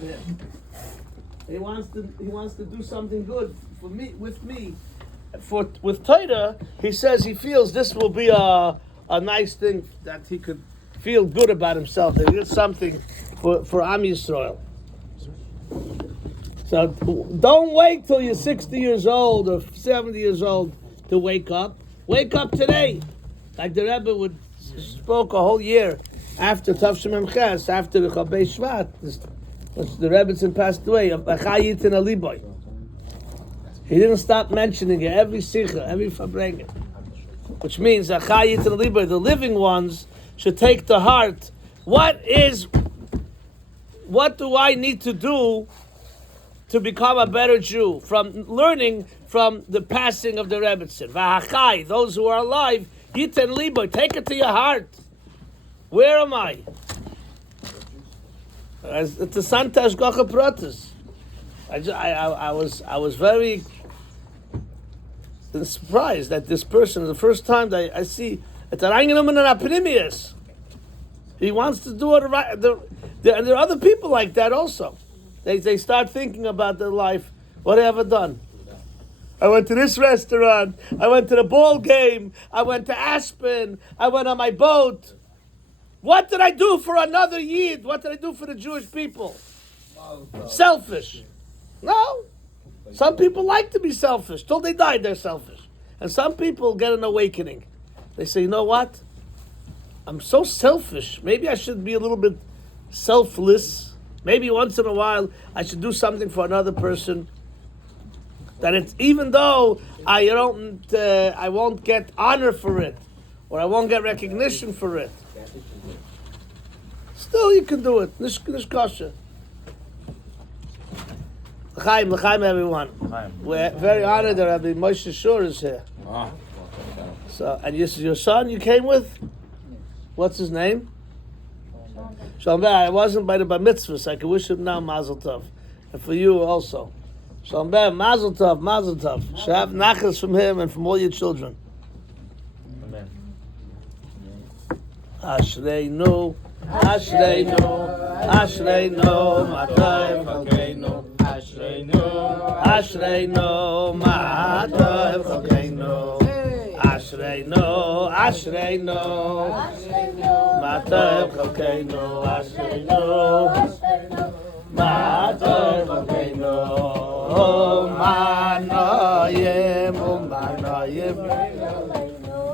with him. He wants to do something good for me, with me. With Torah, he says he feels this will be a nice thing that he could feel good about himself. That he did something for Am Yisrael. So don't wait till you're 60 years old or 70 years old to wake up. Wake up today. Like the Rebbe spoke a whole year after Tav Shemem Ches, after the Chabad Shvat. The Rebbetzin passed away. He didn't stop mentioning it every Sikha, every Farbrengin. Which means the living ones should take to heart, what do I need to do to become a better Jew? From learning from the passing of the Rebbetzin. V'hachai, those who are alive, yiten liboy, take it to your heart. Where am I? It's a Santa Ashgacha Pratis. I was very surprised that this person, the first time that I see, he wants to do it right. And there are other people like that also. They start thinking about their life. What have I done? I went to this restaurant. I went to the ball game. I went to Aspen. I went on my boat. What did I do for another Yid? What did I do for the Jewish people? Selfish. No. Some people like to be selfish. Till they die, they're selfish. And some people get an awakening. They say, you know what? I'm so selfish. Maybe I should be a little bit selfless. Maybe once in a while I should do something for another person. That it's, even though I won't get honor for it, or I won't get recognition for it, still you can do it. Nishkasha. L'chaim, everyone. We're very honored that Rabbi Moshe Shur is here. So, and your son you came with? What's his name? Shalom. I wasn't by the bar mitzvah, so I can wish him now Mazel Tov, and for you also. Shalom. Mazel Tov, Mazel Tov. Should have nachas from him and from all your children. Amen. Ashreinu, Ashreinu, Ashreinu, Matayim Chalkeinu. Ashreinu, Ashreinu, Matayim Chalkeinu. Ashreinu, Ashreinu, Matayim Chalkeinu. Ashreinu, Matayim Chalkeinu. Oh, manayim, oh, manayim,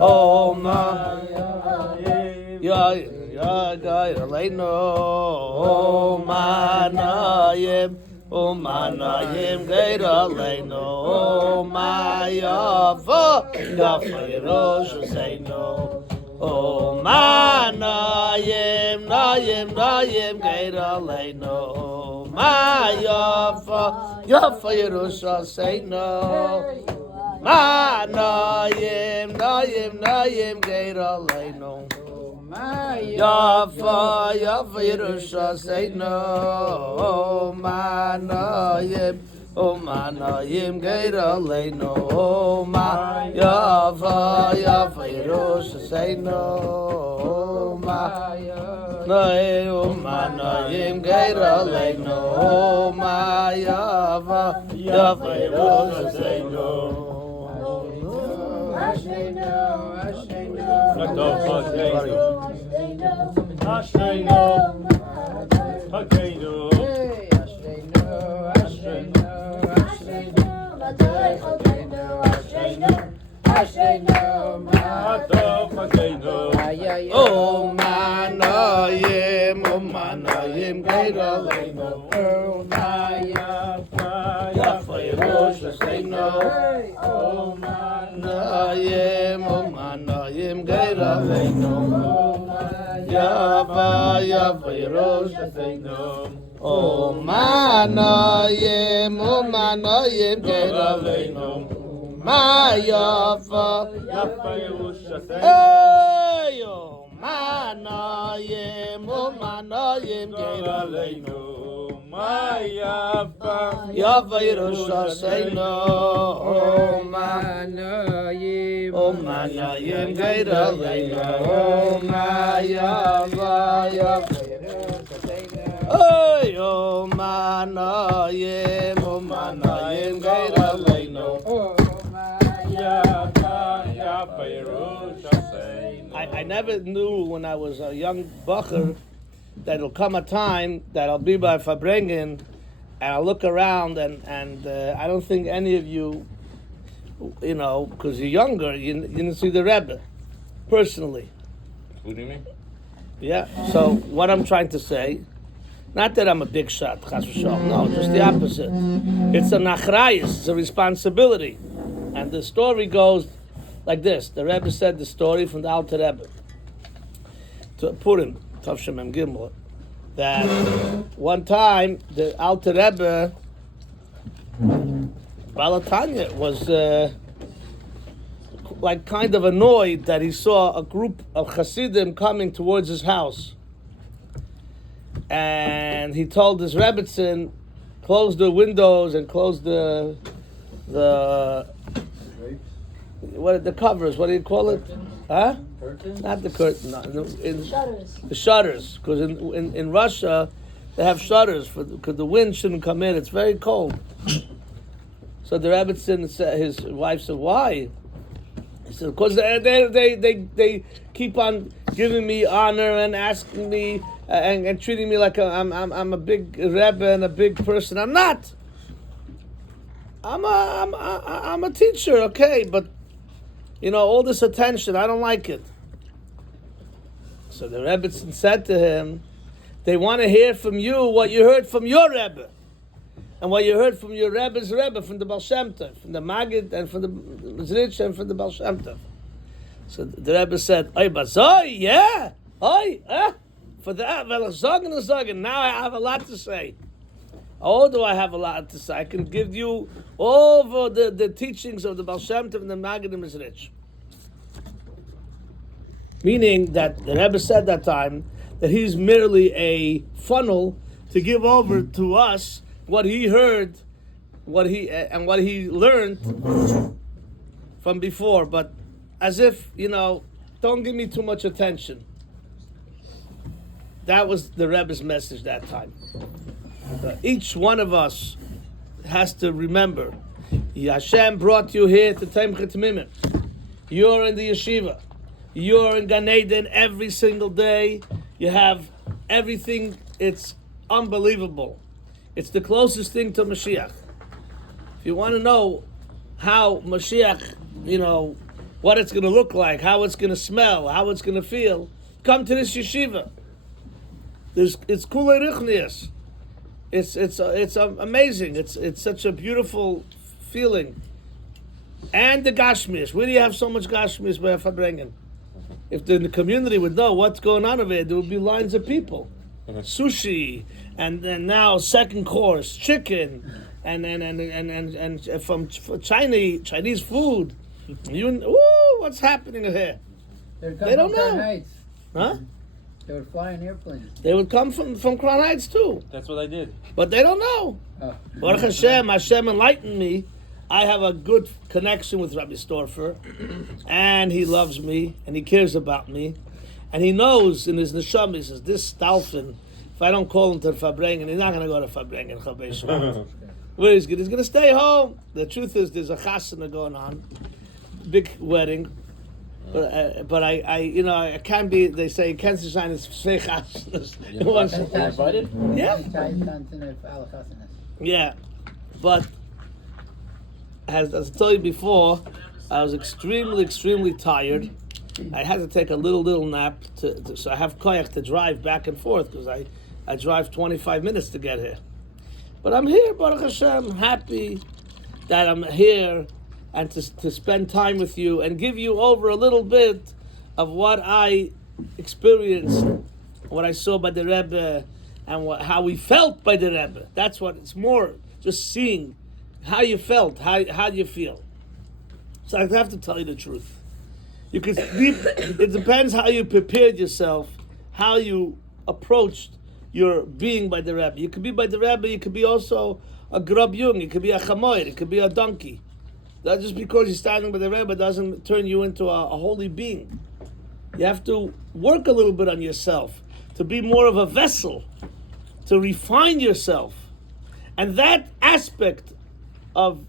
oh, manayim, ya, aleinu, oh, manayim, oh, manayim, geir aleinu, oh, ma'yava, yafa yirosh useinu, oh, manayim, nayim, geir aleinu. Ma yafa Yerusha say no. Ma nayim geir aleinu. Ma yafa Yerusha say no. Ma nayim geir aleinu. Ma yafa Yerusha say no. Ma Nayim geir aleinu, ma yava Yerusha say no. Ashreinu, Ashreinu, Ashreinu, oh manayim geir aleinu, oh yafa Yerusha say no. Oh manayim geir aleinu, yafa Yerusha say no. Oh manayim geir aleinu. Ma yafa Yerusha say no. Hey, oh manayim geir aleinu. Ma yafa Yerusha say no. Oh manayim geir aleinu. Ma yafa Yerusha say no. Oy, oh manayim, oh manayim, geira leino. I never knew when I was a young bacher that it'll come a time that I'll be by Farbrengin and I'll look around and I don't think any of you, because you're younger, you didn't see the Rebbe personally. Including me? Yeah. So what I'm trying to say, not that I'm a big shot, chas v'shalom, no, just the opposite. It's an achrayus, it's a responsibility. And the story goes like this. The Rebbe said the story from the Alter Rebbe to Purim, Tavshem Mem Gimel, that one time the Alter Rebbe, Balatanya, was like kind of annoyed that he saw a group of Hasidim coming towards his house. And he told his Rebbetzin, close the windows and close the covers, what do you call it? Huh? Curtain? Not the curtain. No, Shutters. the shutters, because in Russia they have shutters because the wind shouldn't come in. It's very cold. So the Rebbetzin said, his wife said, "Why?" He said, "Because they keep on giving me honor and asking me and treating me like I'm a big Rebbe and a big person. I'm not. I'm a teacher, okay, but all this attention, I don't like it." So the Rebbetzin said to him, "They want to hear from you what you heard from your Rebbe. And what you heard from your Rebbe's Rebbe, from the Baal Shem Tov, from the Maggid, and from the Mizrich, and from the Baal Shem Tov." So the Rebbe said, "Oy, bazoi, yeah, oy, for that, now I have a lot to say. Oh, do I have a lot to say? I can give you all the teachings of the Baal Shem Tov and the Maggid and Mizrich." Meaning that the Rebbe said that time that he's merely a funnel to give over to us what he heard, what he learned from before, but as if, don't give me too much attention. That was the Rebbe's message that time. Each one of us has to remember, Hashem brought you here to Temchet Mimim. You're in the yeshiva. You're in Gan Eden every single day. You have everything. It's unbelievable. It's the closest thing to Mashiach. If you want to know how Mashiach, what it's going to look like, how it's going to smell, how it's going to feel, come to this yeshiva. It's kulei ruchnius. It's amazing. It's such a beautiful feeling. And the gashmius. Where do you have so much gashmius by Farbrengin? If the community would know what's going on over there would be lines of people. Sushi, and then now second course chicken, and from Chinese food. What's happening here? They don't know. Heights. Huh? They were flying airplanes. They would come from Crown Heights too. That's what I did. But they don't know. Oh. Baruch Hashem enlightened me. I have a good connection with Rabbi Storfer, and he loves me, and he cares about me, and he knows in his neshama, he says, this Stalfin, if I don't call him to Farbrengin, he's not going to go to Farbrengin. Where he's going to stay home. The truth is, there's a chasana going on, big wedding, but I can't be. They say can't sign his zwei chasanas. Invited? Yeah. Yeah, but. As I told you before, I was extremely tired. I had to take a little nap, so I have koyach to drive back and forth, because I drive 25 minutes to get here. But I'm here, Baruch Hashem, happy that I'm here and to spend time with you and give you over a little bit of what I experienced, what I saw by the Rebbe, and how we felt by the Rebbe. That's what it's more, just seeing how you felt, how do you feel? So I have to tell you the truth. You could it depends how you prepared yourself, how you approached your being by the Rebbe. You could be by the Rebbe, you could be also a grub yung, you could be a chamoy, it could be a donkey. That just because you're standing by the Rebbe doesn't turn you into a holy being. You have to work a little bit on yourself to be more of a vessel, to refine yourself. And that aspect of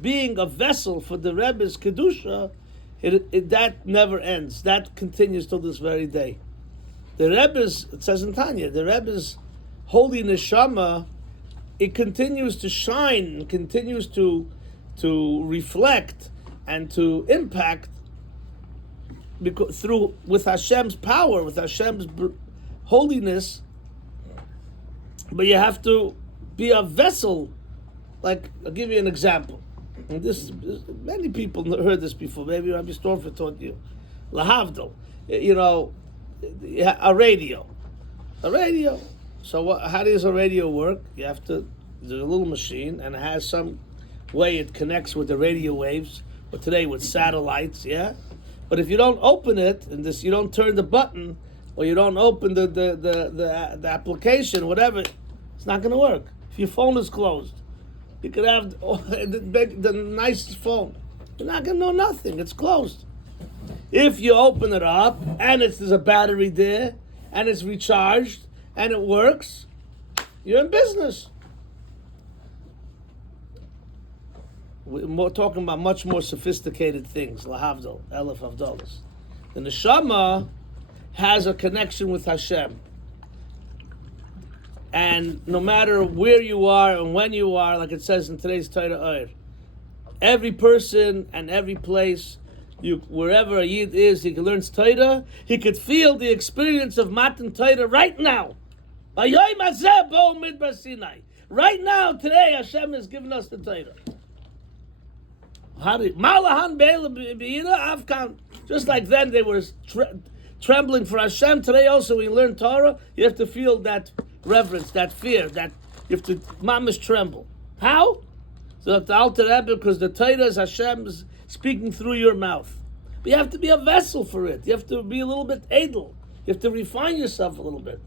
being a vessel for the Rebbe's Kedusha, that never ends. That continues till this very day. The Rebbe's, it says in Tanya, the Rebbe's holy neshama, it continues to shine and continues to reflect and to impact because with Hashem's power, with Hashem's holiness. But you have to be a vessel. Like, I'll give you an example. And many people heard this before. Maybe Rabbi Storfer taught you. Lahavdil, a radio. So how does a radio work? There's a little machine, and it has some way it connects with the radio waves, or today with satellites, yeah? But if you don't open it, and you don't turn the button, or you don't open the application, whatever, it's not going to work. If your phone is closed, you could have the nicest phone. You're not going to know nothing. It's closed. If you open it up, and there's a battery there, and it's recharged, and it works, you're in business. We're talking about much more sophisticated things. Lahavdol, Elef Avdolis. The neshama has a connection with Hashem. And no matter where you are and when you are, like it says in today's Torah Oyer, every person and every place, wherever a Yid is, he learns Torah, he could feel the experience of Matan Torah right now. Right now, today, Hashem has given us the Torah. Just like then they were trembling for Hashem, today also when you learn Torah, you have to feel that reverence, that fear, that you have to mamish tremble. How? So that the Alter Rebbe, because the Torah is Hashem's speaking through your mouth. But you have to be a vessel for it. You have to be a little bit edel. You have to refine yourself a little bit.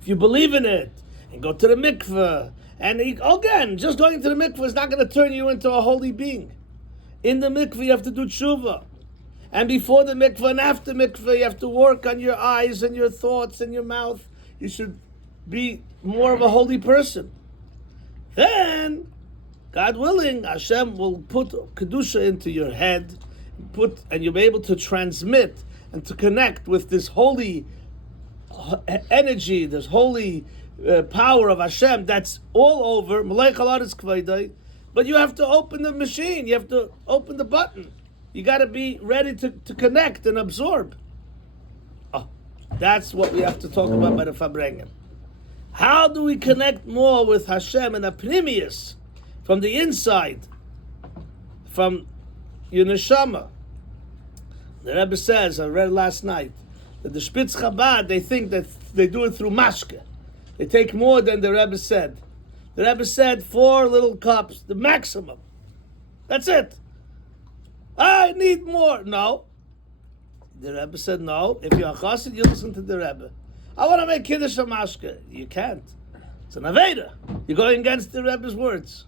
If you believe in it, and go to the mikveh, and again, just going to the mikveh is not going to turn you into a holy being. In the mikveh, you have to do tshuva. And before the mikveh and after mikveh, you have to work on your eyes and your thoughts and your mouth. You should be more of a holy person. Then, God willing, Hashem will put Kedusha into your head, and you'll be able to transmit and to connect with this holy energy, this holy power of Hashem that's all over. But you have to open the machine. You have to open the button. You got to be ready to connect and absorb. That's what we have to talk about by the Farbrengin. How do we connect more with Hashem and the Pnimius from the inside, from your neshama? The Rebbe says, I read last night, that the Spitz Chabad, they think that they do it through mashke. They take more than the Rebbe said. The Rebbe said 4 little cups, the maximum. That's it. I need more. No. The Rebbe said no. If you're a chassid, you listen to the Rebbe. I want to make kiddush or mashke. You can't. It's an aveda. You're going against the Rebbe's words.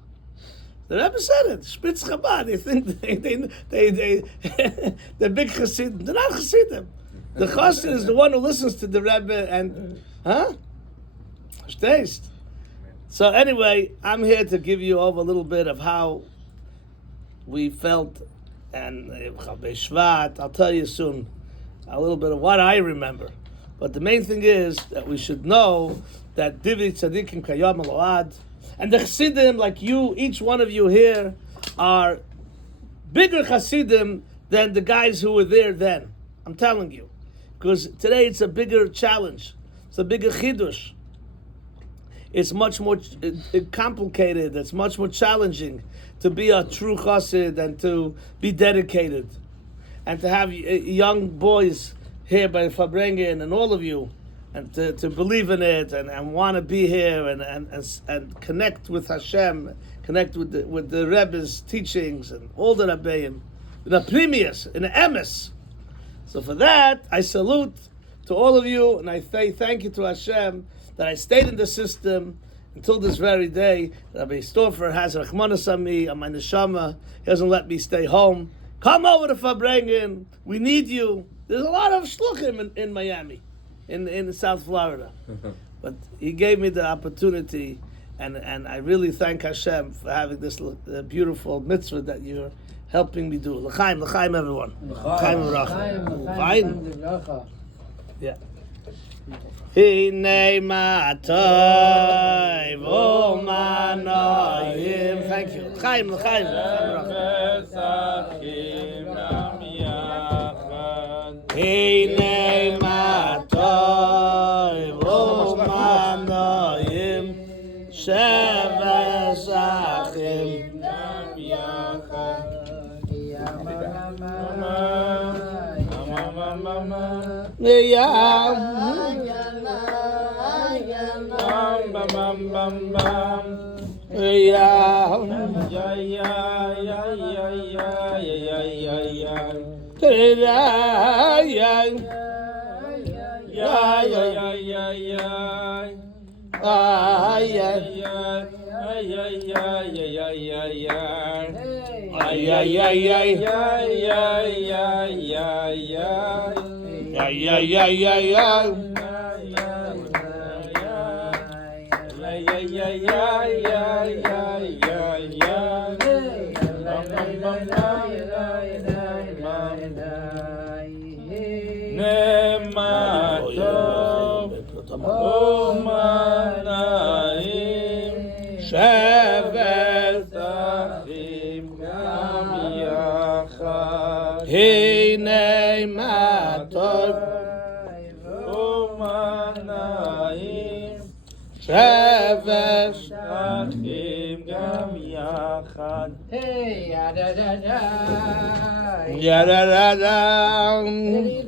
The Rebbe said it. Spitz Chabad. They think they're big chassidim. They're not chassidim. The chassid is the one who listens to the Rebbe and Taste. So anyway, I'm here to give you over a little bit of how we felt, and Shvat, I'll tell you soon a little bit of what I remember. But the main thing is that we should know that Divrei Tzadikim Kayam Eload, and the Chassidim, like you, each one of you here, are bigger Chassidim than the guys who were there then. I'm telling you. Because today it's a bigger challenge. It's a bigger chidush. It's much more complicated. It's much more challenging to be a true chassid and to be dedicated. And to have young boys here by Farbrengin and all of you, and to believe in it and want to be here and connect with Hashem, connect with the Rebbe's teachings and all the Rebbeim, in the Pnimius, in the Emes. So for that, I salute to all of you, and I say thank you to Hashem that I stayed in the system until this very day. Rabbi Storfer has Rachmanas on me, on my neshama. He doesn't let me stay home. Come over to Farbrengin. We need you. There's a lot of shluchim in Miami, in South Florida. But he gave me the opportunity, and I really thank Hashem for having this beautiful mitzvah that you're helping me do. L'chaim, l'chaim, everyone. L'chaim, l'chaim. Fine. Yeah. Hinei matay v'omanayim. Thank you. L'chaim, l'chaim. Hinei matay v'omanayim. Sheves achim. Hinei matov umanayim sheves achim gam yachad. Hey, ya-da-da-da. Ya-da-da-da. Hey.